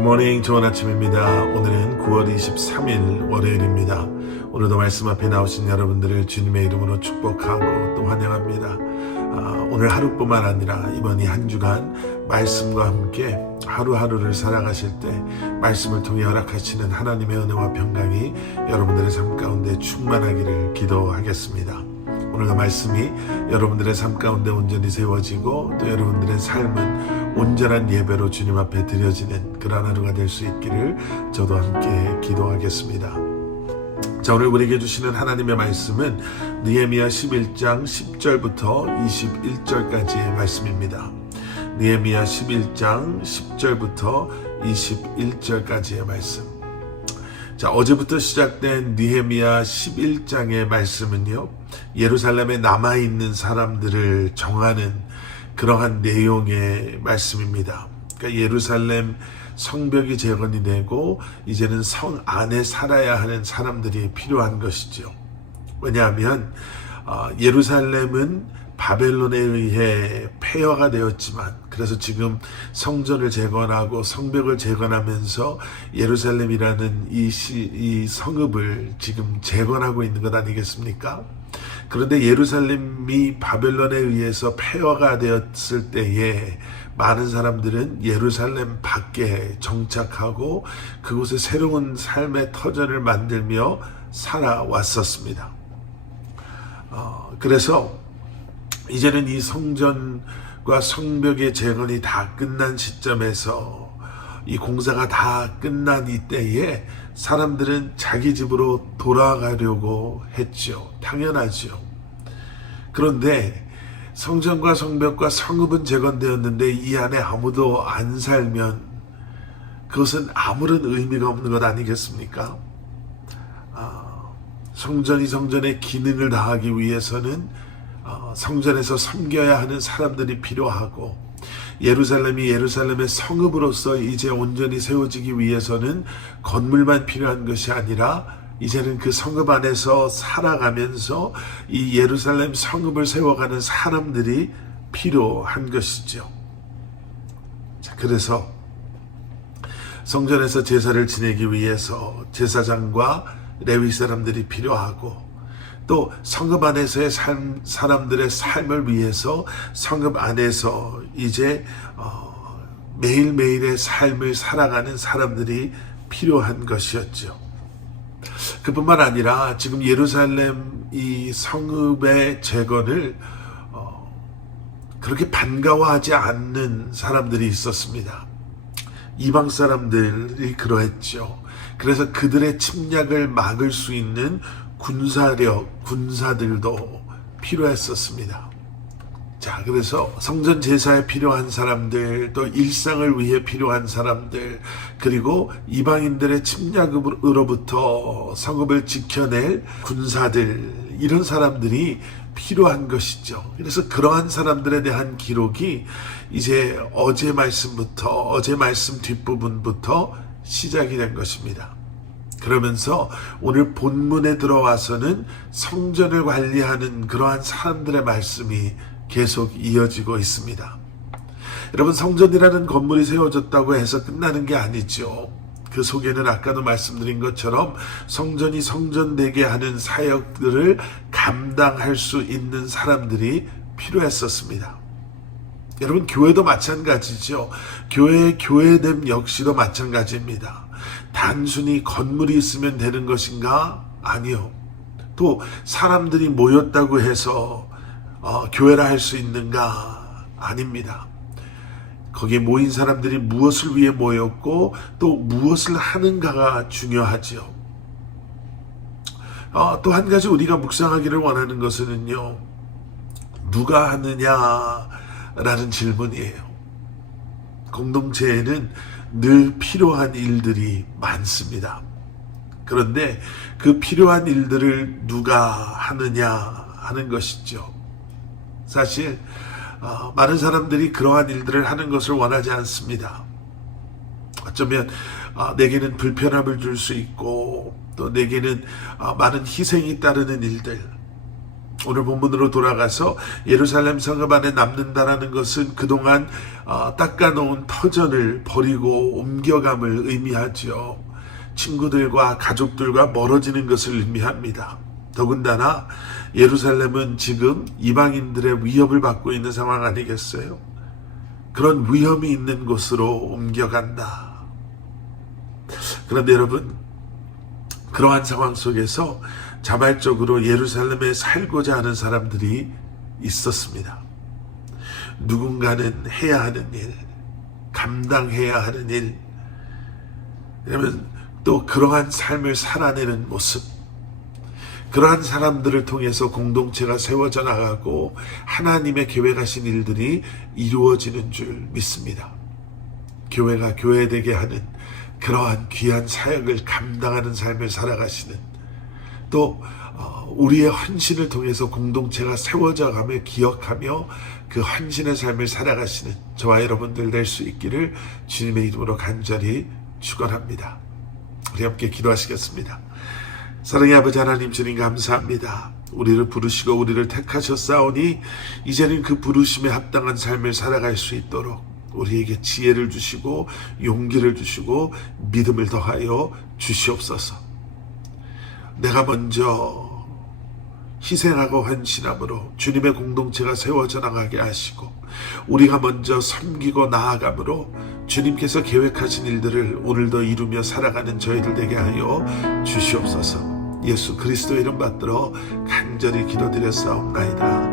굿모닝 좋은 아침입니다. 오늘은 9월 23일 월요일입니다. 오늘도 말씀 앞에 나오신 여러분들을 주님의 이름으로 축복하고 또 환영합니다. 아, 오늘 하루뿐만 아니라 이번 이 한 주간 말씀과 함께 하루하루를 살아가실 때 말씀을 통해 허락하시는 하나님의 은혜와 평강이 여러분들의 삶 가운데 충만하기를 기도하겠습니다. 오늘의 말씀이 여러분들의 삶 가운데 온전히 세워지고 또 여러분들의 삶은 온전한 예배로 주님 앞에 드려지는 그런 하루가 될 수 있기를 저도 함께 기도하겠습니다. 자, 오늘 우리에게 주시는 하나님의 말씀은 니에미야 11장 10절부터 21절까지의 말씀입니다. 니에미야 11장 10절부터 21절까지의 말씀. 자, 어제부터 시작된 니헤미야 11장의 말씀은요. 예루살렘에 남아 있는 사람들을 정하는 그러한 내용의 말씀입니다. 그러니까 예루살렘 성벽이 재건이 되고 이제는 성 안에 살아야 하는 사람들이 필요한 것이죠. 왜냐하면 어, 예루살렘은 바벨론에 의해 폐허가 되었지만 그래서 지금 성전을 재건하고 성벽을 재건하면서 예루살렘이라는 이, 시, 이 성읍을 지금 재건하고 있는 것 아니겠습니까? 그런데 예루살렘이 바벨론에 의해서 폐허가 되었을 때에 많은 사람들은 예루살렘 밖에 정착하고 그곳에 새로운 삶의 터전을 만들며 살아왔었습니다. 어, 그래서 이제는 이 성전 과 성벽의 재건이 다 끝난 시점에서 이 공사가 다 끝난 이때에 사람들은 자기 집으로 돌아가려고 했죠. 당연하죠. 그런데 성전과 성벽과 성읍은 재건되었는데 이 안에 아무도 안 살면 그것은 아무런 의미가 없는 것 아니겠습니까? 아, 성전이 성전의 기능을 다하기 위해서는 어, 성전에서 섬겨야 하는 사람들이 필요하고 예루살렘이 예루살렘의 성읍으로서 이제 온전히 세워지기 위해서는 건물만 필요한 것이 아니라 이제는 그 성읍 안에서 살아가면서 이 예루살렘 성읍을 세워가는 사람들이 필요한 것이죠. 자, 그래서 성전에서 제사를 지내기 위해서 제사장과 레위 사람들이 필요하고 또 성읍 안에서의 삶, 사람들의 삶을 위해서 성읍 안에서 이제 어, 매일매일의 삶을 살아가는 사람들이 필요한 것이었죠. 그뿐만 아니라 지금 예루살렘 이 성읍의 재건을 어, 그렇게 반가워하지 않는 사람들이 있었습니다. 이방 사람들이 그러했죠. 그래서 그들의 침략을 막을 수 있는 군사력, 군사들도 필요했었습니다. 자, 그래서 성전 제사에 필요한 사람들, 또 일상을 위해 필요한 사람들, 그리고 이방인들의 침략으로부터 성읍을 지켜낼 군사들, 이런 사람들이 필요한 것이죠. 그래서 그러한 사람들에 대한 기록이 이제 어제 말씀부터, 어제 말씀 뒷부분부터 시작이 된 것입니다. 그러면서 오늘 본문에 들어와서는 성전을 관리하는 그러한 사람들의 말씀이 계속 이어지고 있습니다. 여러분, 성전이라는 건물이 세워졌다고 해서 끝나는 게 아니죠. 그 속에는 아까도 말씀드린 것처럼 성전이 성전되게 하는 사역들을 감당할 수 있는 사람들이 필요했었습니다. 여러분, 교회도 마찬가지죠. 교회의 교회됨 역시도 마찬가지입니다. 단순히 건물이 있으면 되는 것인가? 아니요. 또 사람들이 모였다고 해서 어, 교회라 할 수 있는가? 아닙니다. 거기에 모인 사람들이 무엇을 위해 모였고 또 무엇을 하는가가 중요하지요. 어, 또한 가지 우리가 묵상하기를 원하는 것은요. 누가 하느냐라는 질문이에요. 공동체에는 늘 필요한 일들이 많습니다. 그런데 그 필요한 일들을 누가 하느냐 하는 것이죠. 사실 어, 많은 사람들이 그러한 일들을 하는 것을 원하지 않습니다. 어쩌면 어, 내게는 불편함을 줄 수 있고 또 내게는 어, 많은 희생이 따르는 일들 오늘 본문으로 돌아가서 예루살렘 성읍 안에 남는다라는 것은 그동안 어, 닦아놓은 터전을 버리고 옮겨감을 의미하지요. 친구들과 가족들과 멀어지는 것을 의미합니다. 더군다나 예루살렘은 지금 이방인들의 위협을 받고 있는 상황 아니겠어요? 그런 위험이 있는 곳으로 옮겨간다. 그런데 여러분, 그러한 상황 속에서 자발적으로 예루살렘에 살고자 하는 사람들이 있었습니다. 누군가는 해야 하는 일, 감당해야 하는 일, 그러면 또 그러한 삶을 살아내는 모습, 그러한 사람들을 통해서 공동체가 세워져 나가고 하나님의 계획하신 일들이 이루어지는 줄 믿습니다. 교회가 교회되게 하는 그러한 귀한 사역을 감당하는 삶을 살아가시는 또 어, 우리의 헌신을 통해서 공동체가 세워져 가며 기억하며 그 헌신의 삶을 살아가시는 저와 여러분들 될 수 있기를 주님의 이름으로 간절히 축원합니다. 우리 함께 기도하시겠습니다. 사랑의 아버지 하나님 주님 감사합니다. 우리를 부르시고 우리를 택하셨사오니 이제는 그 부르심에 합당한 삶을 살아갈 수 있도록 우리에게 지혜를 주시고 용기를 주시고 믿음을 더하여 주시옵소서. 내가 먼저 희생하고 헌신함으로 주님의 공동체가 세워져 나가게 하시고 우리가 먼저 섬기고 나아감으로 주님께서 계획하신 일들을 오늘도 이루며 살아가는 저희들 되게 하여 주시옵소서. 예수 그리스도 이름 받들어 간절히 기도드렸사옵나이다.